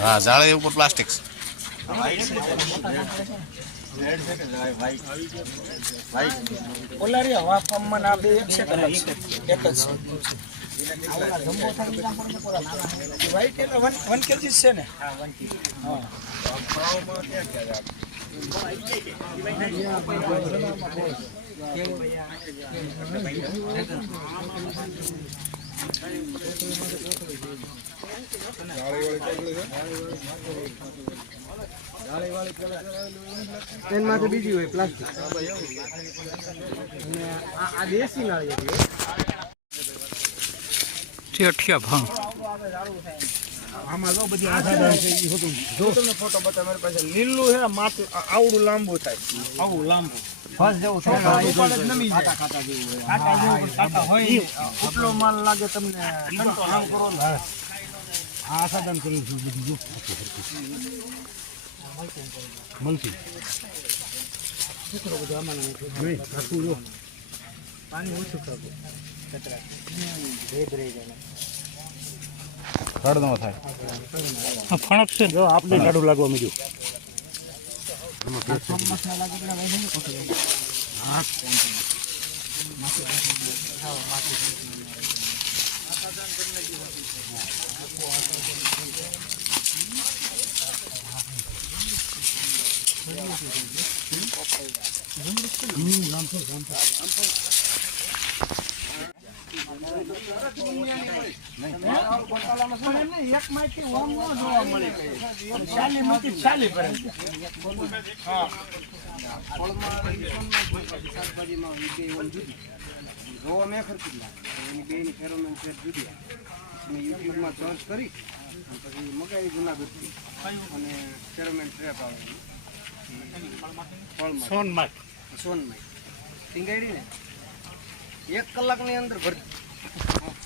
હા જાળે ઉપર પ્લાસ્ટિક છે ને? હા. એમાંથી બીજી હોય પ્લાસ્ટિક. અને આ આ દેશી નાળિયેર છે ઠેઠિયા ભાવ. આમાં જો બધી આધાર છે એ બધું જો. તમને ફોટો બતાવ મારી પાસે લીલું છે માથું આવડું લાંબુ થાય. આવું લાંબુ. ફસ જેવું થાય ઉપર જ નમી જાય. કાંટા જેવું કાંટા હોય. નહીં. એટલો માલ લાગે તમને લાંબ કરો ને. આ આસાદન કર્યું છે બધું જો. મલકી. નહીં આખું જો. પાણી ઓછું થતું કચરા. ભેદ રહી જાય. ખડ થાય. ફણક છે. જો આપણે કાઢું લાગવા માંડ્યું. એક માંથી ઓમ ન જોવા મળે ચાલી માંથી ચાલી ભરે હા જોવા મેં ખર્ચી લાગે એની બેની ફેરોમેન છે જુદી યુટ્યુબમાં સર્ચ કરી અને પછી મગાવી જુનાગઢથી અને ફેરોમેન ટ્રેપ આવે સોનમાર્ગ સોનમાં ટીંગાડી ને? એક કલાકની અંદર ભરતી. Thank you.